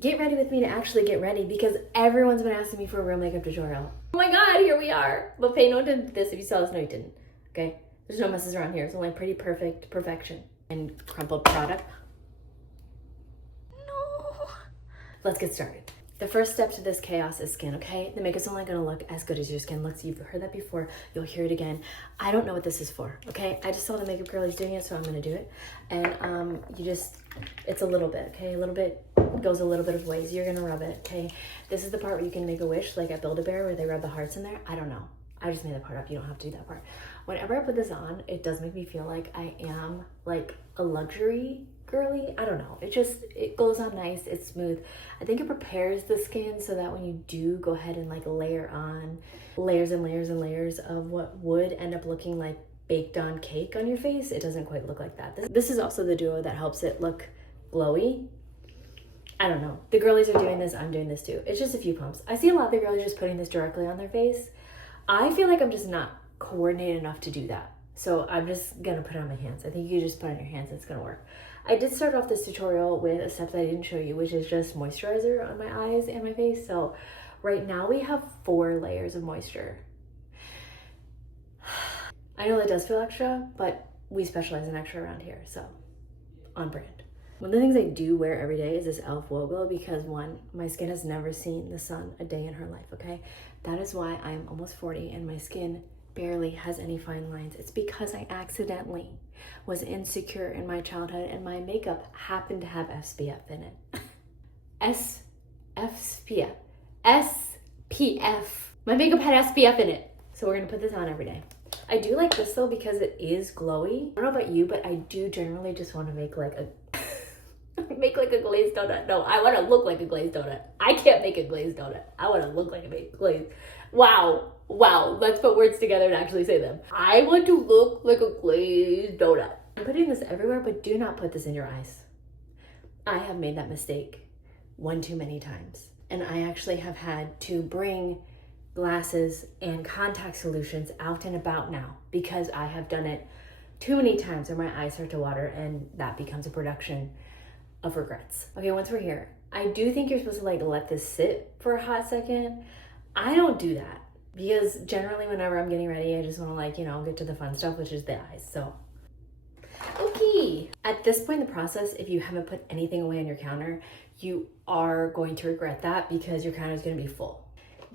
get ready with me to actually get ready because everyone's been asking me for a real makeup tutorial. Oh my God, here we are. But pay no attention to this. If you saw this, no you didn't, okay? There's no messes around here. It's only pretty perfect perfection. And crumpled product. No. Let's get started. The first step to this chaos is skin, okay? The makeup's only gonna look as good as your skin looks. You've heard that before, you'll hear it again. I don't know what this is for, okay? I just saw the makeup girlies doing it, so I'm gonna do it. And it's a little bit, okay? A little bit goes a little bit of ways. You're gonna rub it, okay? This is the part where you can make a wish, like at Build-A-Bear where they rub the hearts in there. I don't know. I just made that part up. You don't have to do that part. Whenever I put this on, it does make me feel like I am like a luxury girly. I don't know. It goes on nice. It's smooth. I think it prepares the skin so that when you do go ahead and like layer on layers and layers and layers of what would end up looking like baked on cake on your face, it doesn't quite look like that. This is also the duo that helps it look glowy. I don't know. The girlies are doing this. I'm doing this too. It's just a few pumps. I see a lot of the girlies just putting this directly on their face. I feel like I'm just not coordinated enough to do that. So I'm just gonna put it on my hands. I think you just put it on your hands, it's gonna work. I did start off this tutorial with a step that I didn't show you, which is just moisturizer on my eyes and my face. So right now we have 4 layers of moisture. I know that does feel extra, but we specialize in extra around here, so on brand. One of the things I do wear every day is this e.l.f. Woe Glow because one, my skin has never seen the sun a day in her life, okay? That is why I am almost 40 and my skin barely has any fine lines. It's because I accidentally was insecure in my childhood and my makeup happened to have SPF in it. SPF. SPF. My makeup had SPF in it. So we're gonna put this on every day. I do like this though because it is glowy. I don't know about you, but I do generally just want to make like a a glazed donut. No, I want to look like a glazed donut. I can't make a glazed donut. I want to look like a glazed. Wow. Let's put words together and actually say them. I want to look like a glazed donut. I'm putting this everywhere, but do not put this in your eyes. I have made that mistake one too many times. And I actually have had to bring glasses and contact solutions out and about now because I have done it too many times where my eyes start to water and that becomes a production of regrets. Okay, once we're here, I do think you're supposed to like let this sit for a hot second. I don't do that because generally whenever I'm getting ready, I just want to like, get to the fun stuff, which is the eyes. So, okay. At this point in the process, if you haven't put anything away on your counter, you are going to regret that because your counter is going to be full.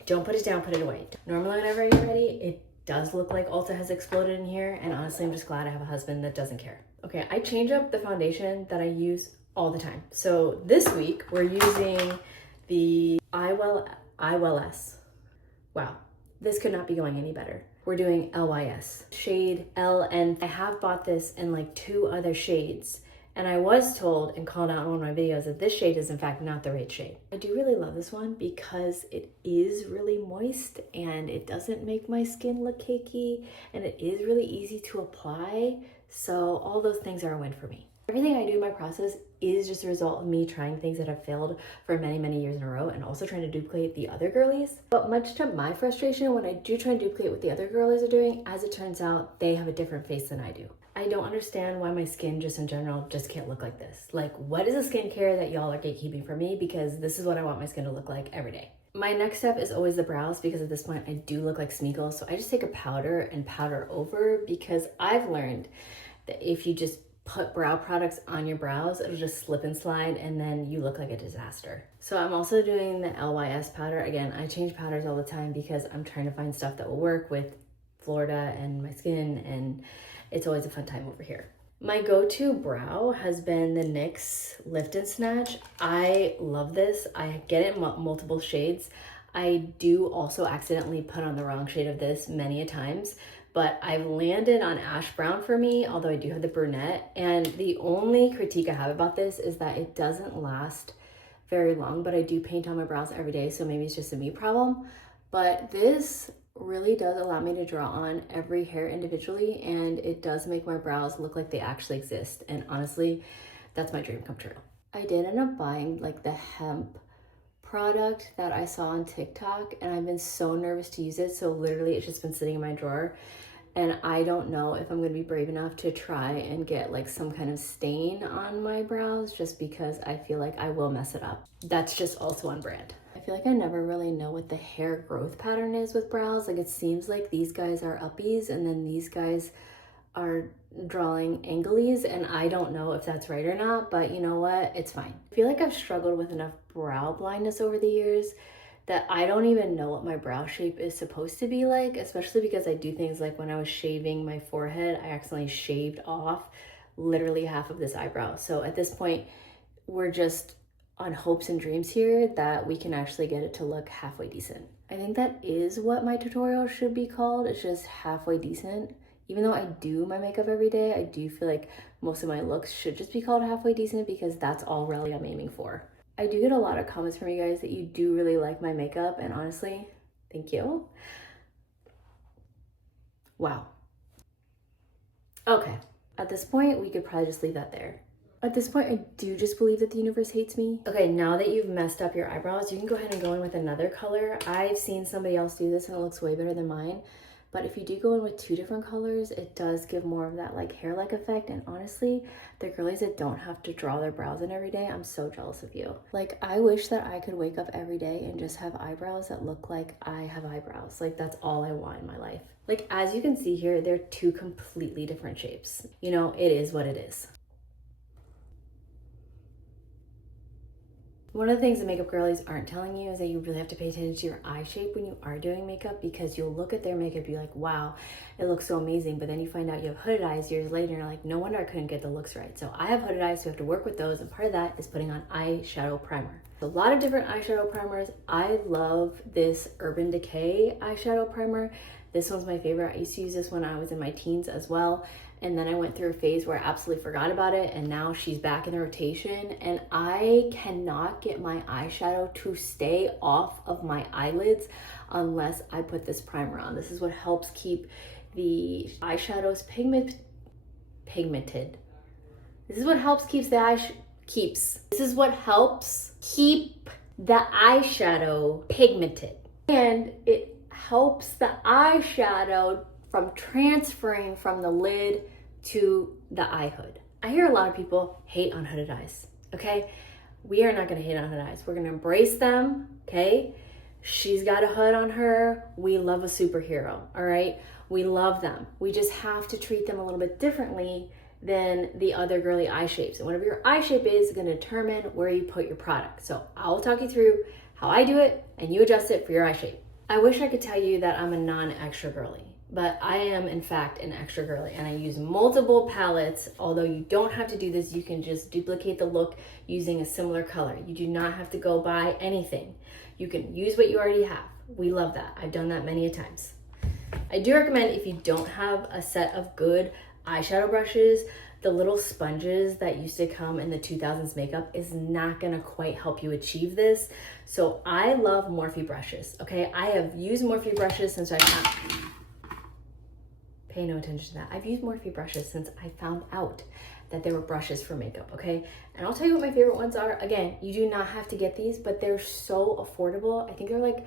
Don't put it down, put it away. Normally whenever I get ready, it does look like Ulta has exploded in here. And honestly, I'm just glad I have a husband that doesn't care. Okay, I change up the foundation that I use all the time. So this week we're using the Eyeliner. Wow, this could not be going any better. We're doing LYS, shade L, and I have bought this in like 2 other shades. And I was told and called out in one of my videos that this shade is in fact not the right shade. I do really love this one because it is really moist and it doesn't make my skin look cakey and it is really easy to apply. So all those things are a win for me. Everything I do in my process is just a result of me trying things that have failed for many, many years in a row and also trying to duplicate the other girlies. But much to my frustration, when I do try and duplicate what the other girlies are doing, as it turns out, they have a different face than I do. I don't understand why my skin just in general just can't look like this. Like, what is the skincare that y'all are gatekeeping for me? Because this is what I want my skin to look like every day. My next step is always the brows because at this point I do look like Smeagol. So I just take a powder and powder over because I've learned that if you just put brow products on your brows, it'll just slip and slide and then you look like a disaster. So I'm also doing the LYS powder. Again, I change powders all the time because I'm trying to find stuff that will work with Florida and my skin, and it's always a fun time over here. My go-to brow has been the NYX Lift and Snatch. I love this. I get it in multiple shades. I do also accidentally put on the wrong shade of this many a times, but I've landed on ash brown for me, although I do have the brunette. And the only critique I have about this is that it doesn't last very long, but I do paint on my brows every day, so maybe it's just a me problem. But this really does allow me to draw on every hair individually, and it does make my brows look like they actually exist. And honestly, that's my dream come true. I did end up buying like the hemp product that I saw on TikTok, and I've been so nervous to use it, so literally it's just been sitting in my drawer. and I don't know if I'm gonna be brave enough to try and get like some kind of stain on my brows, just because I feel like I will mess it up. That's just also on brand. I feel like I never really know what the hair growth pattern is with brows. Like, it seems like these guys are uppies and then these guys are drawing anglies, and I don't know if that's right or not, but you know what? It's fine. I feel like I've struggled with enough brow blindness over the years that I don't even know what my brow shape is supposed to be like, especially because I do things like when I was shaving my forehead, I accidentally shaved off literally half of this eyebrow. So at this point, we're just on hopes and dreams here that we can actually get it to look halfway decent. I think that is what my tutorial should be called. It's just halfway decent. Even though I do my makeup every day, I do feel like most of my looks should just be called halfway decent, because that's all really I'm aiming for. I do get a lot of comments from you guys that you do really like my makeup, and honestly, thank you. Wow. Okay, at this point, we could probably just leave that there. At this point, I do just believe that the universe hates me. Okay, now that you've messed up your eyebrows, you can go ahead and go in with another color. I've seen somebody else do this and it looks way better than mine. But if you do go in with 2 different colors, it does give more of that like hair-like effect. And honestly, the girlies that don't have to draw their brows in every day, I'm so jealous of you. Like, I wish that I could wake up every day and just have eyebrows that look like I have eyebrows. Like, that's all I want in my life. Like, as you can see here, they're 2 completely different shapes. You know, it is what it is. One of the things that makeup girlies aren't telling you is that you really have to pay attention to your eye shape when you are doing makeup, because you'll look at their makeup and be like, wow, it looks so amazing. But then you find out you have hooded eyes years later and you're like, no wonder I couldn't get the looks right. So I have hooded eyes, so we have to work with those. And part of that is putting on eyeshadow primer. A lot of different eyeshadow primers. I love this Urban Decay eyeshadow primer. This one's my favorite. I used to use this when I was in my teens as well. And then I went through a phase where I absolutely forgot about it, and now she's back in the rotation, and I cannot get my eyeshadow to stay off of my eyelids unless I put this primer on. This is what helps keep the eyeshadows pigmented. This is what helps keep the This is what helps keep the eyeshadow pigmented. And it helps the eyeshadow from transferring from the lid to the eye hood. I hear a lot of people hate on hooded eyes, okay? We are not gonna hate on hooded eyes. We're gonna embrace them, okay? She's got a hood on her. We love a superhero, all right? We love them. We just have to treat them a little bit differently than the other girly eye shapes. And whatever your eye shape is gonna determine where you put your product. So I'll talk you through how I do it and you adjust it for your eye shape. I wish I could tell you that I'm a non-extra girly, but I am in fact an extra girly, and I use multiple palettes. Although you don't have to do this, you can just duplicate the look using a similar color. You do not have to go buy anything. You can use what you already have. We love that. I've done that many a times. I do recommend, if you don't have a set of good eyeshadow brushes, the little sponges that used to come in the 2000s makeup is not gonna quite help you achieve this. So I love Morphe brushes, okay? I have used Morphe brushes since I found, pay no attention to that. I've used Morphe brushes since I found out that there were brushes for makeup, okay? And I'll tell you what my favorite ones are. Again, you do not have to get these, but they're so affordable. I think they're like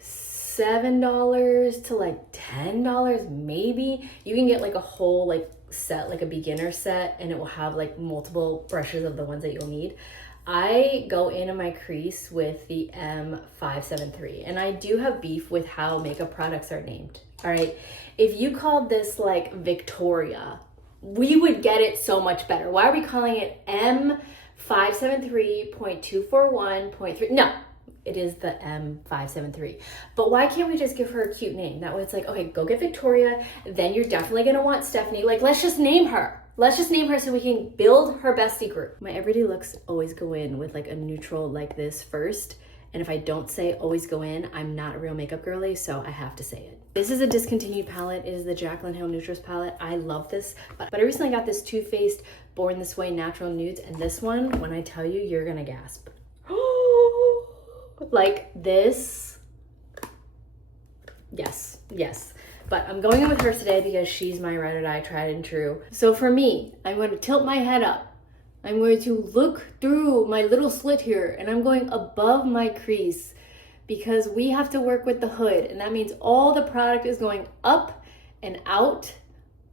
$7 to like $10 maybe. You can get like a whole like set, like a beginner set, and it will have like multiple brushes of the ones that you'll need. I go into my crease with the M573, and I do have beef with how makeup products are named, all right? If you called this like Victoria, we would get it so much better. Why are we calling it M573.241.3? No, it is the M573. But why can't we just give her a cute name? That way it's like, okay, go get Victoria, then you're definitely gonna want Stephanie. Like, let's just name her. Let's just name her so we can build her bestie group. My everyday looks always go in with like a neutral like this first. And if I don't say always go in, I'm not a real makeup girly, so I have to say it. This is a discontinued palette. It is the Jaclyn Hill Neutrals palette. I love this, but I recently got this Too Faced Born This Way Natural Nudes, and this one, when I tell you, you're gonna gasp. Like this, yes. But I'm going in with her today because she's my ride or die, tried and true. So for me, I'm going to tilt my head up. I'm going to look through my little slit here, and I'm going above my crease because we have to work with the hood, and that means all the product is going up and out.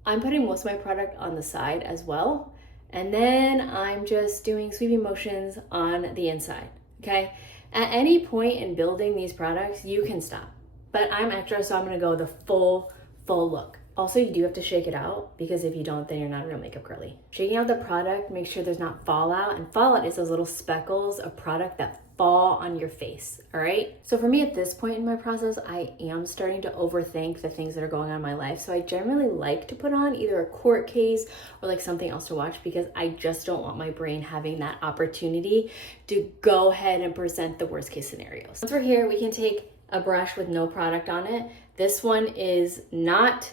I'm putting most of my product on the side as well. And then I'm just doing sweeping motions on the inside, okay? At any point in building these products, you can stop. But I'm extra, so I'm gonna go the full look. Also, you do have to shake it out, because if you don't, then you're not a real makeup girly. Shaking out the product, make sure there's not fallout, and fallout is those little speckles of product that fall on your face, all right? So for me at this point in my process, I am starting to overthink the things that are going on in my life. So I generally like to put on either a court case or like something else to watch, because I just don't want my brain having that opportunity to go ahead and present the worst case scenarios. Once we're here, we can take a brush with no product on it. This one is not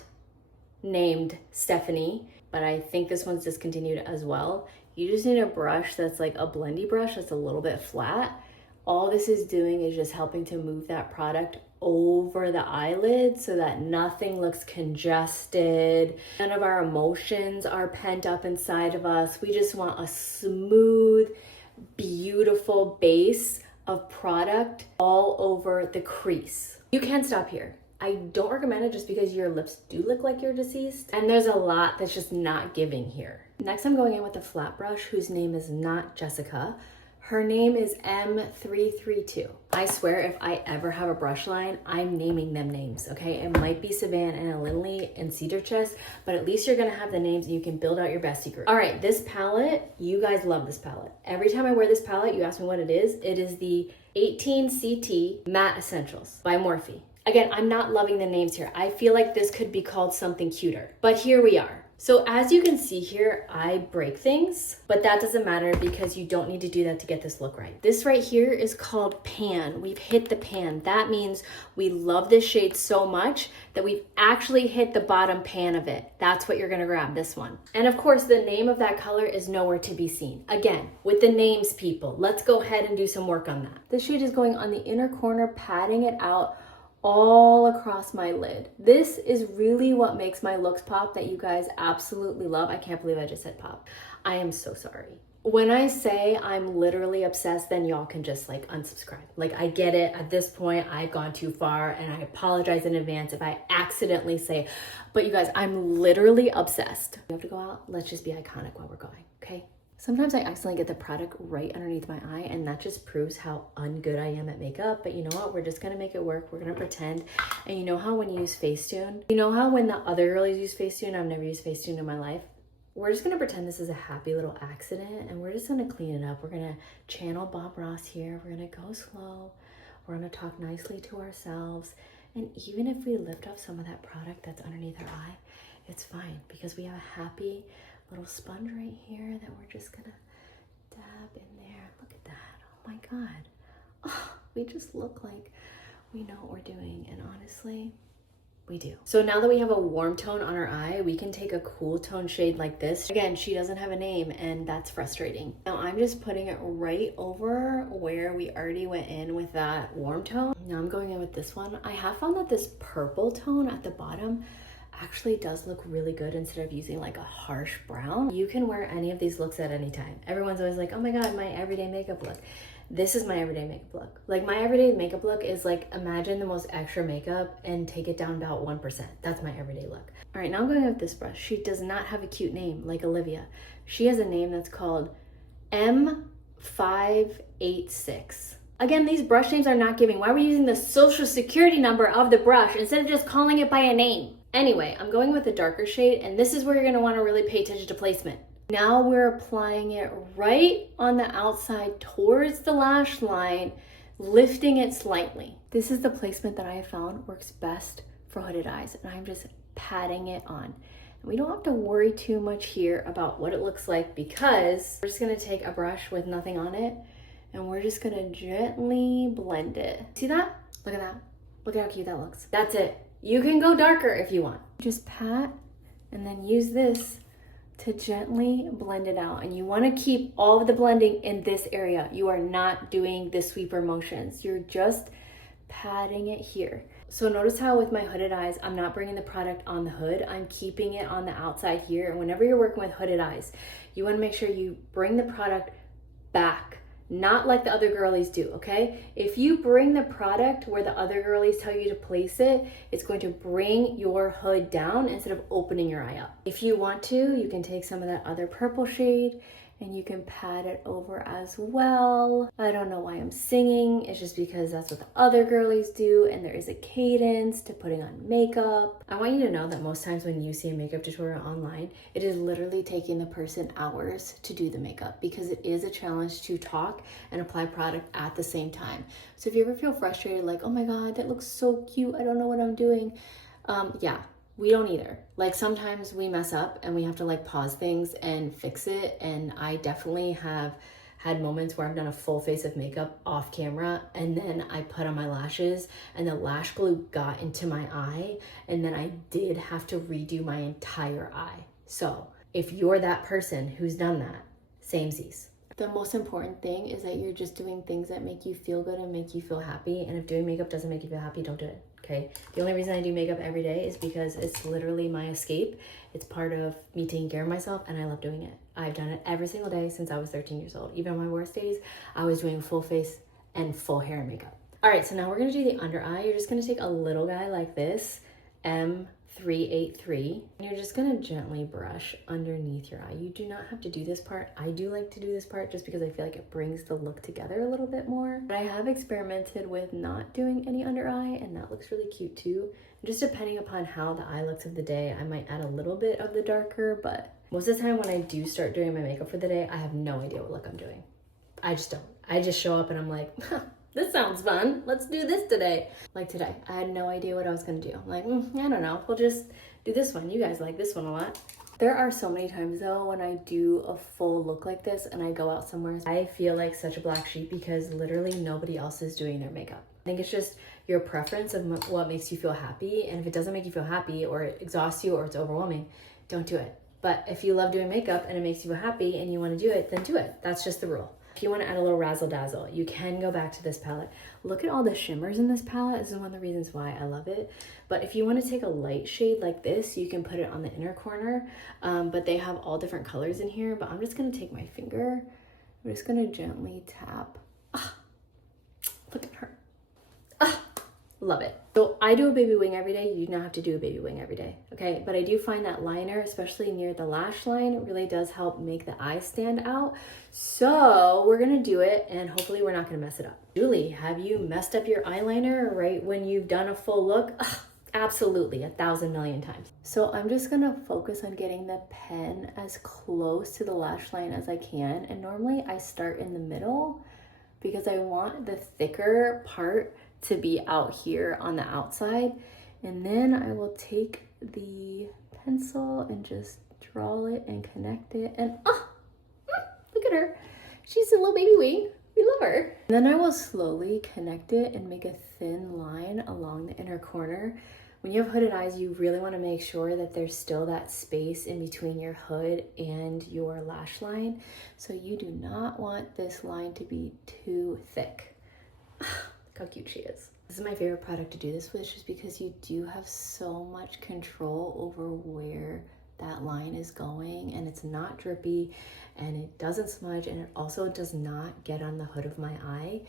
named Stephanie, but I think this one's discontinued as well. You just need a brush that's like a blendy brush that's a little bit flat. All this is doing is just helping to move that product over the eyelid so that nothing looks congested. None of our emotions are pent up inside of us. We just want a smooth, beautiful base of product all over the crease. You can stop here. I don't recommend it just because your lips do look like you're deceased, and there's a lot that's just not giving here. Next, I'm going in with a flat brush whose name is not Jessica. Her name is M332. I swear if I ever have a brush line, I'm naming them names, okay? It might be Savan and a Lindley and Cedar Chest, but at least you're gonna have the names and you can build out your bestie group. All right, this palette, you guys love this palette. Every time I wear this palette, you ask me what it is. It is the 18CT Matte Essentials by Morphe. Again, I'm not loving the names here. I feel like this could be called something cuter, but here we are. So as you can see here, I break things, but that doesn't matter because you don't need to do that to get this look right. This right here is called pan. We've hit the pan. That means we love this shade so much that we've actually hit the bottom pan of it. That's what you're gonna grab, this one. And of course, the name of that color is nowhere to be seen. Again, with the names, people, let's go ahead and do some work on that. This shade is going on the inner corner, patting it out all across my lid. This is really what makes my looks pop that you guys absolutely love. I can't believe I just said pop. I am so sorry. When I say I'm literally obsessed, then y'all can just like unsubscribe. Like I get it, at this point I've gone too far and I apologize in advance if I accidentally say, but you guys, I'm literally obsessed. We have to go out, let's just be iconic while we're going, okay? Sometimes I accidentally get the product right underneath my eye, and that just proves how ungood I am at makeup. But you know what? We're just gonna make it work. We're gonna pretend. And you know how when you use Facetune, you know how when the other girlies use Facetune, I've never used Facetune in my life. We're just gonna pretend this is a happy little accident, and we're just gonna clean it up. We're gonna channel Bob Ross here. We're gonna go slow. We're gonna talk nicely to ourselves. And even if we lift off some of that product that's underneath our eye, it's fine because we have a happy little sponge right here that we're just gonna dab in there. Look at that. Oh my God. Oh, we just look like we know what we're doing, and honestly, we do. So now that we have a warm tone on our eye, we can take a cool tone shade like this. Again, she doesn't have a name, and that's frustrating. Now I'm just putting it right over where we already went in with that warm tone. Now I'm going in with this one. I have found that this purple tone at the bottom actually does look really good instead of using like a harsh brown. You can wear any of these looks at any time. Everyone's always like, oh my God, my everyday makeup look. This is my everyday makeup look. Like my everyday makeup look is like, imagine the most extra makeup and take it down about 1%. That's my everyday look. All right, now I'm going with this brush. She does not have a cute name like Olivia. She has a name that's called M586. Again, these brush names are not giving. Why are we using the social security number of the brush instead of just calling it by a name? Anyway, I'm going with a darker shade, and this is where you're gonna wanna really pay attention to placement. Now we're applying it right on the outside towards the lash line, lifting it slightly. This is the placement that I have found works best for hooded eyes, and I'm just patting it on. And we don't have to worry too much here about what it looks like because we're just gonna take a brush with nothing on it, and we're just gonna gently blend it. See that? Look at that. Look at how cute that looks. That's it. You can go darker if you want. Just pat and then use this to gently blend it out. And you want to keep all of the blending in this area. You are not doing the sweeper motions. You're just patting it here. So notice how with my hooded eyes, I'm not bringing the product on the hood. I'm keeping it on the outside here. And whenever you're working with hooded eyes, you want to make sure you bring the product back not like the other girlies do, okay? If you bring the product where the other girlies tell you to place it, it's going to bring your hood down instead of opening your eye up. If you want to, you can take some of that other purple shade and you can pat it over as well. I don't know why I'm singing. It's just because that's what the other girlies do, and there is a cadence to putting on makeup. I want you to know that most times when you see a makeup tutorial online, it is literally taking the person hours to do the makeup because it is a challenge to talk and apply product at the same time. So if you ever feel frustrated, like, oh my God, that looks so cute, I don't know what I'm doing. Yeah. We don't either. Like sometimes we mess up and we have to like pause things and fix it. And I definitely have had moments where I've done a full face of makeup off camera and then I put on my lashes and the lash glue got into my eye and then I did have to redo my entire eye. So if you're that person who's done that, samesies. The most important thing is that you're just doing things that make you feel good and make you feel happy. And if doing makeup doesn't make you feel happy, don't do it, okay? The only reason I do makeup every day is because it's literally my escape. It's part of me taking care of myself and I love doing it. I've done it every single day since I was 13 years old. Even on my worst days, I was doing full face and full hair and makeup. All right, so now we're gonna do the under eye. You're just gonna take a little guy like this, M383, and you're just gonna gently brush underneath your eye. You do not have to do this part. I do like to do this part just because I feel like it brings the look together a little bit more. But I have experimented with not doing any under eye and that looks really cute too. Just depending upon how the eye looks of the day, I might add a little bit of the darker, but most of the time when I do start doing my makeup for the day, I have no idea what look I'm doing. I just don't. I just show up and I'm like, huh, this sounds fun. Let's do this today. Like today, I had no idea what I was gonna do. I'm like, I don't know. We'll just do this one. You guys like this one a lot. There are so many times though when I do a full look like this and I go out somewhere, I feel like such a black sheep because literally nobody else is doing their makeup. I think it's just your preference of what makes you feel happy. And if it doesn't make you feel happy or it exhausts you or it's overwhelming, don't do it. But if you love doing makeup and it makes you feel happy and you want to do it, then do it. That's just the rule. If you want to add a little razzle dazzle, you can go back to this palette. Look at all the shimmers in this palette. This is one of the reasons why I love it. But if you want to take a light shade like this, you can put it on the inner corner. But they have all different colors in here. But I'm just going to take my finger. I'm just going to gently tap. Look at her. Love it. So I do a baby wing every day. You do not have to do a baby wing every day, okay? But I do find that liner, especially near the lash line, really does help make the eyes stand out. So we're gonna do it and hopefully we're not gonna mess it up. Julie, have you messed up your eyeliner right when you've done a full look? Absolutely, 1,000 million times. So I'm just gonna focus on getting the pen as close to the lash line as I can. And normally I start in the middle because I want the thicker part to be out here on the outside. And then I will take the pencil and just draw it and connect it. And look at her. She's a little baby wing. We love her. And then I will slowly connect it and make a thin line along the inner corner. When you have hooded eyes, you really want to make sure that there's still that space in between your hood and your lash line. So you do not want this line to be too thick. How cute she is. This is my favorite product to do this with just because you do have so much control over where that line is going and it's not drippy and it doesn't smudge and it also does not get on the hood of my eye.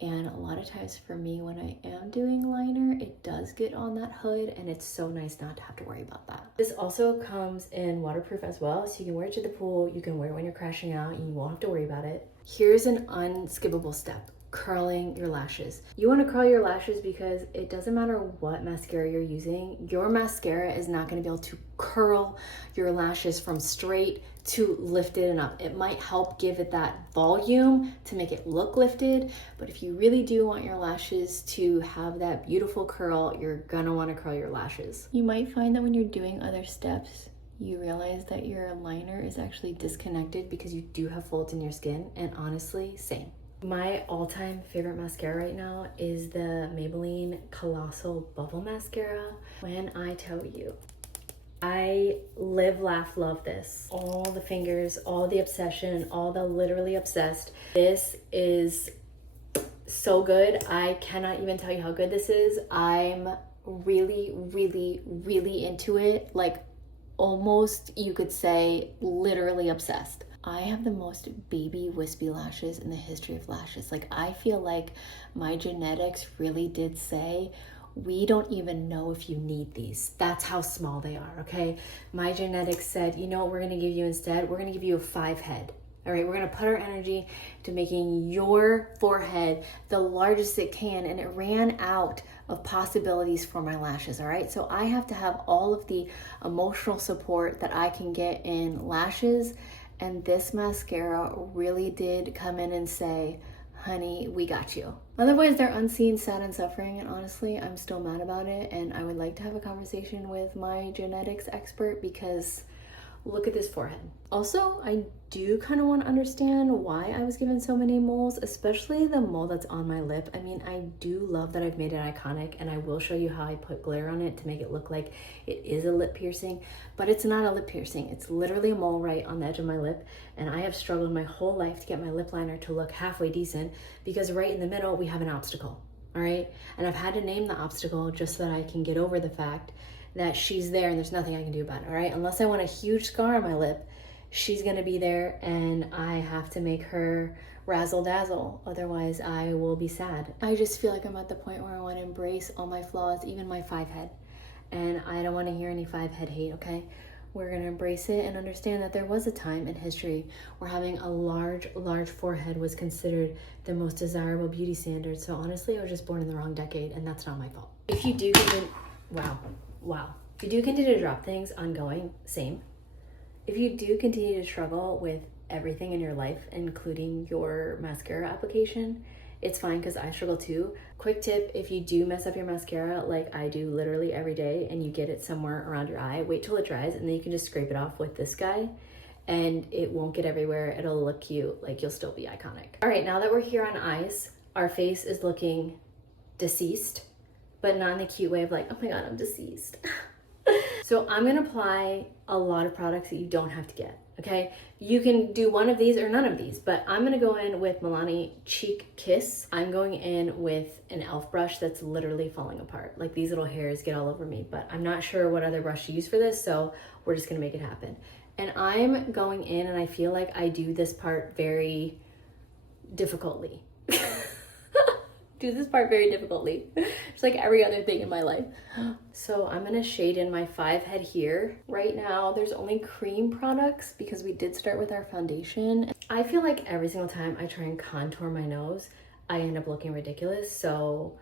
And a lot of times for me when I am doing liner, it does get on that hood and it's so nice not to have to worry about that. This also comes in waterproof as well, so you can wear it to the pool, you can wear it when you're crashing out and you won't have to worry about it. Here's an unskippable step. Curling your lashes. You want to curl your lashes because it doesn't matter what mascara you're using, your mascara is not going to be able to curl your lashes from straight to lifted and up. It might help give it that volume to make it look lifted, but if you really do want your lashes to have that beautiful curl, you're gonna want to curl your lashes. You might find that when you're doing other steps, you realize that your liner is actually disconnected because you do have folds in your skin, and honestly, same. My all-time favorite mascara right now is the Maybelline Colossal Bubble Mascara. When I tell you, I live, laugh, love this. All the fingers, all the obsession, all the literally obsessed. This is so good. I cannot even tell you how good this is. I'm really, really, really into it. Like almost, you could say, literally obsessed. I have the most baby wispy lashes in the history of lashes. Like, I feel like my genetics really did say, we don't even know if you need these. That's how small they are, okay? My genetics said, you know what we're gonna give you instead? We're gonna give you a 5 head. All right, we're gonna put our energy to making your forehead the largest it can, and it ran out of possibilities for my lashes, all right? So I have to have all of the emotional support that I can get in lashes, and this mascara really did come in and say, honey, we got you. Otherwise, they're unseen, sad, and suffering, and honestly, I'm still mad about it, and I would like to have a conversation with my genetics expert because look at this forehead. Also, I do kind of want to understand why I was given so many moles, especially the mole that's on my lip. I mean, I do love that I've made it iconic, and I will show you how I put glitter on it to make it look like it is a lip piercing, but it's not a lip piercing. It's literally a mole right on the edge of my lip, and I have struggled my whole life to get my lip liner to look halfway decent because right in the middle, we have an obstacle, all right? And I've had to name the obstacle just so that I can get over the fact that she's there and there's nothing I can do about it, all right? Unless I want a huge scar on my lip, she's gonna be there and I have to make her razzle dazzle. Otherwise, I will be sad. I just feel like I'm at the point where I wanna embrace all my flaws, even my 5 head. And I don't wanna hear any 5 head hate, okay? We're gonna embrace it and understand that there was a time in history where having a large forehead was considered the most desirable beauty standard. So honestly, I was just born in the wrong decade and that's not my fault. If you do Wow. If you do continue to drop things ongoing, same. If you do continue to struggle with everything in your life, including your mascara application, it's fine because I struggle too. Quick tip, if you do mess up your mascara like I do literally every day and you get it somewhere around your eye, wait till it dries and then you can just scrape it off with this guy and it won't get everywhere. It'll look cute, like you'll still be iconic. All right, now that we're here on eyes, our face is looking deceased, but not in the cute way of like, oh my God, I'm deceased. So I'm gonna apply a lot of products that you don't have to get, okay? You can do one of these or none of these, but I'm gonna go in with Milani Cheek Kiss. I'm going in with an e.l.f. brush that's literally falling apart. Like these little hairs get all over me, but I'm not sure what other brush to use for this, so we're just gonna make it happen. And I'm going in and I feel like I do this part very difficultly. Just like every other thing in my life. So I'm gonna shade in my 5 head here. Right now, there's only cream products because we did start with our foundation. I feel like every single time I try and contour my nose, I end up looking ridiculous. So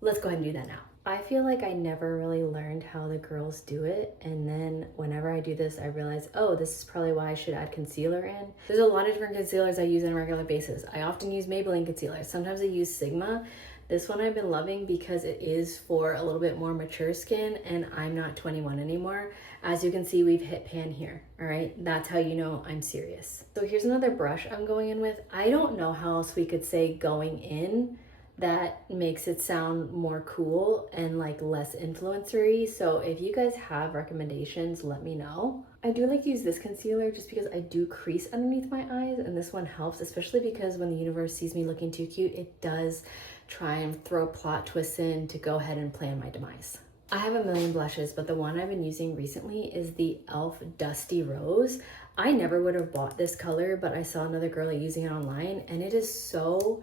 let's go ahead and do that now. I feel like I never really learned how the girls do it. And then whenever I do this, I realize, oh, this is probably why I should add concealer in. There's a lot of different concealers I use on a regular basis. I often use Maybelline concealer. Sometimes I use Sigma. This one I've been loving because it is for a little bit more mature skin and I'm not 21 anymore. As you can see, we've hit pan here, all right? That's how you know I'm serious. So here's another brush I'm going in with. I don't know how else we could say going in that makes it sound more cool and like less influencery. So if you guys have recommendations, let me know. I do like to use this concealer just because I do crease underneath my eyes and this one helps, especially because when the universe sees me looking too cute, it does try and throw plot twists in to go ahead and plan my demise. I have a million blushes, but the one I've been using recently is the e.l.f. Dusty Rose. I never would have bought this color, but I saw another girl using it online and it is so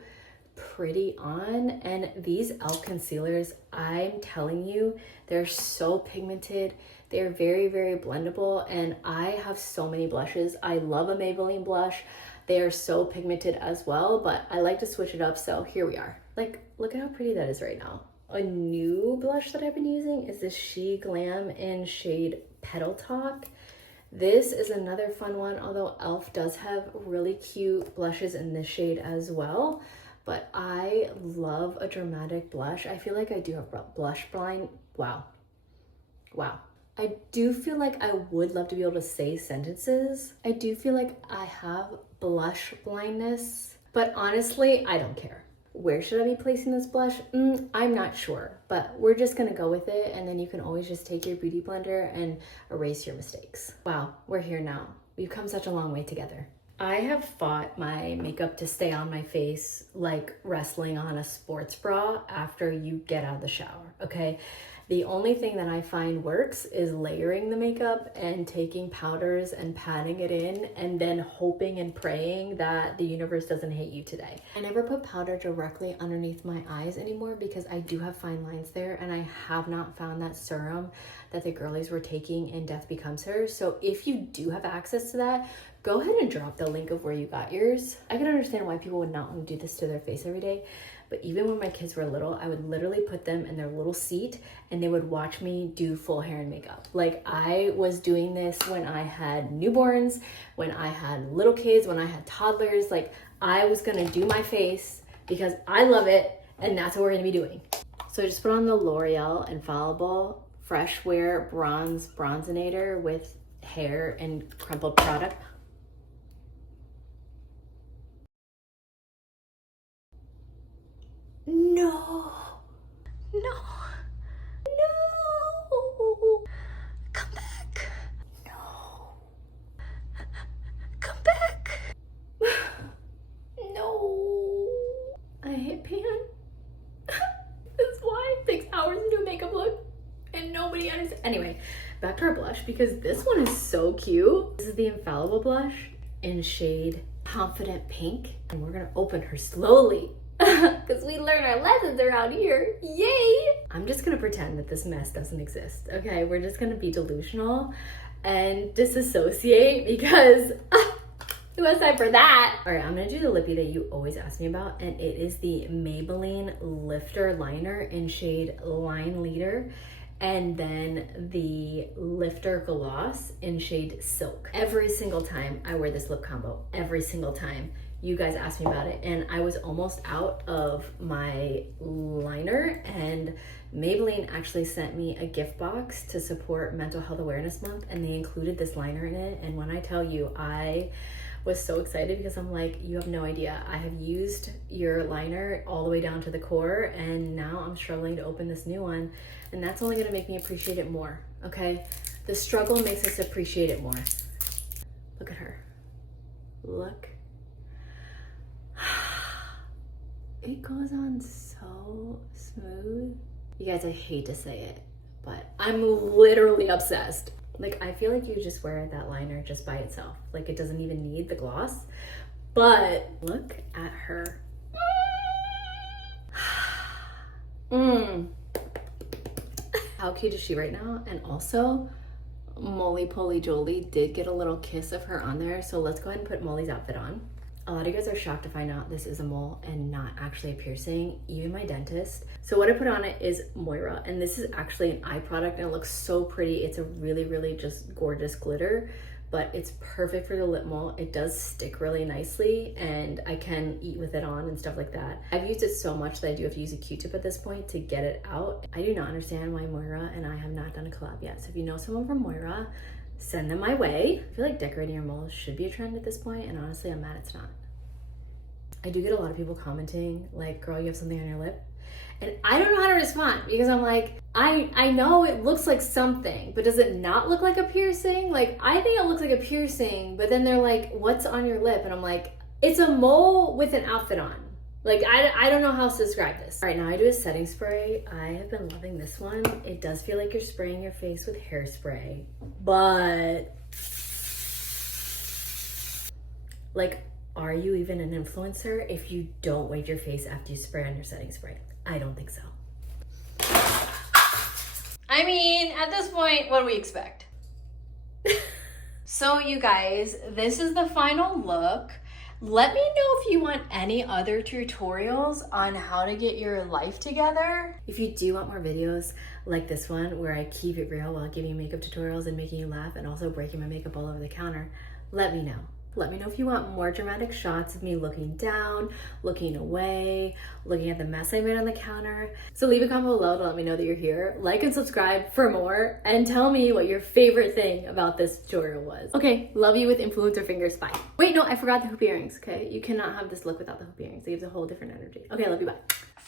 pretty on. And these e.l.f. concealers, I'm telling you, they're so pigmented. They're very, very blendable. And I have so many blushes. I love a Maybelline blush. They are so pigmented as well, but I like to switch it up. So here we are. Like, look at how pretty that is right now. A new blush that I've been using is this She Glam in shade Petal Talk. This is another fun one, although e.l.f. does have really cute blushes in this shade as well. But I love a dramatic blush. I feel like I do have blush blind. Wow. I do feel like I would love to be able to say sentences. I do feel like I have blush blindness, but honestly, I don't care. Where should I be placing this blush? I'm not sure, but we're just gonna go with it, and then you can always just take your beauty blender and erase your mistakes. Wow, we're here now. We've come such a long way together. I have fought my makeup to stay on my face like wrestling on a sports bra after you get out of the shower, okay? The only thing that I find works is layering the makeup and taking powders and patting it in and then hoping and praying that the universe doesn't hate you today. I never put powder directly underneath my eyes anymore because I do have fine lines there, and I have not found that serum that the girlies were taking in Death Becomes Her. So if you do have access to that, go ahead and drop the link of where you got yours. I can understand why people would not want to do this to their face every day, but even when my kids were little, I would literally put them in their little seat and they would watch me do full hair and makeup. Like, I was doing this when I had newborns, when I had little kids, when I had toddlers. Like, I was gonna do my face because I love it, and that's what we're gonna be doing. So I just put on the L'Oreal Infallible Fresh Wear Bronzinator with hair and crumpled product. No, no, no, come back, no, come back, no, I hit pan. This is why it takes hours to do a makeup look and nobody understands. Anyway, back to our blush, because this one is so cute. This is the Infallible blush in shade Confident Pink, and we're gonna open her slowly. Because we learn our lessons around here. Yay! I'm just gonna pretend that this mess doesn't exist, okay? We're just gonna be delusional and disassociate because who has time for that? All right, I'm gonna do the lippy that you always ask me about, and it is the Maybelline Lifter Liner in shade Line Leader, and then the Lifter Gloss in shade Silk. Every single time I wear this lip combo, every single time, you guys asked me about it, and I was almost out of my liner, and Maybelline actually sent me a gift box to support Mental Health Awareness Month, and they included this liner in it. And when I tell you, I was so excited because I'm like, you have no idea. I have used your liner all the way down to the core, and now I'm struggling to open this new one, and that's only gonna make me appreciate it more, okay? The struggle makes us appreciate it more. Look at her. Look. It goes on so smooth. You guys, I hate to say it, but I'm literally obsessed. Like, I feel like you just wear that liner just by itself. Like, it doesn't even need the gloss. But look at her. How cute is she right now? And also, Molly Polly Jolie did get a little kiss of her on there. So let's go ahead and put Molly's outfit on. A lot of you guys are shocked to find out this is a mole and not actually a piercing, even my dentist. So what I put on it is Moira, and this is actually an eye product, and it looks so pretty. It's a really, really just gorgeous glitter, but it's perfect for the lip mole. It does stick really nicely, and I can eat with it on and stuff like that. I've used it so much that I do have to use a Q-tip at this point to get it out. I do not understand why Moira and I have not done a collab yet. So if you know someone from Moira, send them my way. I feel like decorating your moles should be a trend at this point, and honestly, I'm mad it's not. I do get a lot of people commenting like, girl, you have something on your lip. And I don't know how to respond because I'm like, I know it looks like something, but does it not look like a piercing? Like, I think it looks like a piercing, but then they're like, what's on your lip? And I'm like, it's a mole with an outfit on. Like, I don't know how else to describe this. All right, now I do a setting spray. I have been loving this one. It does feel like you're spraying your face with hairspray, but like, are you even an influencer if you don't wave your face after you spray on your setting spray? I don't think so. I mean, at this point, what do we expect? So you guys, this is the final look. Let me know if you want any other tutorials on how to get your life together. If you do want more videos like this one, where I keep it real while giving you makeup tutorials and making you laugh and also breaking my makeup all over the counter, let me know. Let me know if you want more dramatic shots of me looking down, looking away, looking at the mess I made on the counter. So leave a comment below to let me know that you're here. Like and subscribe for more, and tell me what your favorite thing about this tutorial was. Okay, love you with influencer fingers, bye. Wait, no, I forgot the hoop earrings, okay? You cannot have this look without the hoop earrings. It gives a whole different energy. Okay, love you, bye.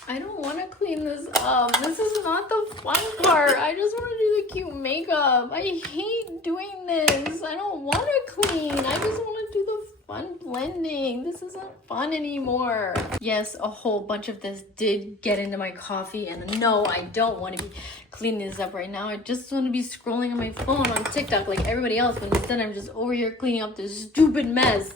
I don't want to clean this up. This is not the fun part. I just want to do the cute makeup. I hate doing this. I don't want to clean. I just want to do the fun blending. This isn't fun anymore. Yes, a whole bunch of this did get into my coffee, and no, I don't want to be cleaning this up right now. I just want to be scrolling on my phone on TikTok like everybody else, but instead I'm just over here cleaning up this stupid mess.